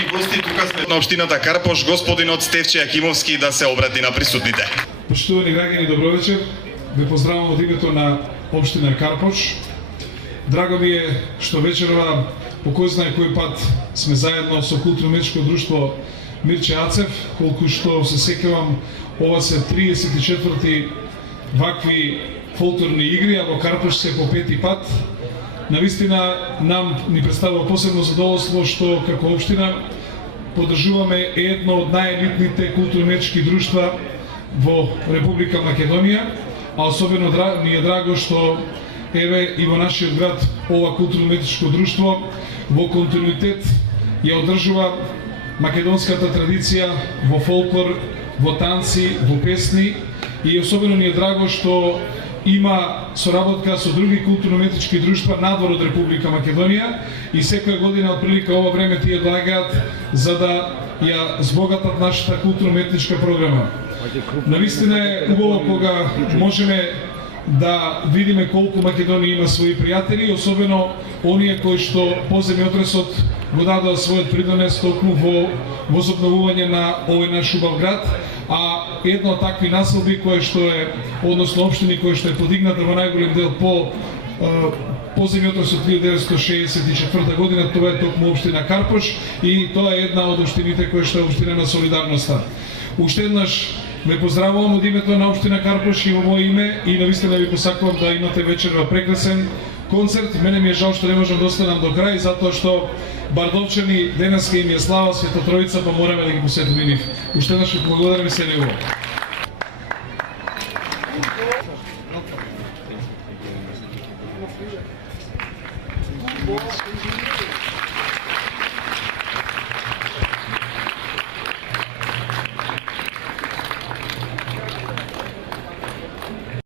Почитувани гости, тука сме на општината Карпош, господинот Стефче Јакимовски да се обрати на присутните. Почитувани граѓани, добро вечер. Ве поздравувам од името на општина Карпош. Драго ми е што вечерва по кој знае кој пат сме заедно со културно-уметничко друштво Мирче Ацев, колку што се сеќавам, ова се 34-ти вакви фолклорни игри, а во Карпош се по 5-ти пат. Навистина нам ни представува посебно задоволство што како општина поддржуваме едно од најелитните културно-уметнички друштва во Република Македонија, а особено ми е драго што еве и во нашиот град ова културно-уметничко друштво во континуитет ја одржува македонската традиција во фолклор, во танци, во песни, и особено ни е драго што има соработка со други културно-уметнички друштва надвор од Република Македонија и секоја година отприлика ова време тие доаѓаат за да ја збогатат нашата културно-уметничка програма. Навистина е убаво кога можеме да видиме колку Македонија има своји пријатели, особено оние кои што по земјотресот го дадоа својот придонес токму во возобновување на овој наш убав град, а една од такви наслоби кој што е, односно општини кој што е подигната во најголем дел по земјотресот 1964 година, тоа е токму општина Карпош и тоа е една од општините која што е општина на солидарноста. Уште еднаш ве поздравувам од името на општина Карпош и во моје име и навистина ви посакувам да имате вечерва прекрасен концерт. Мене ми е жал што не можам да останам до крај, затоа што Бардовчани денеска им е слава Света Тројца, па мораме да ги посетиме нив. Уште еднаш ви благодарам и се негово.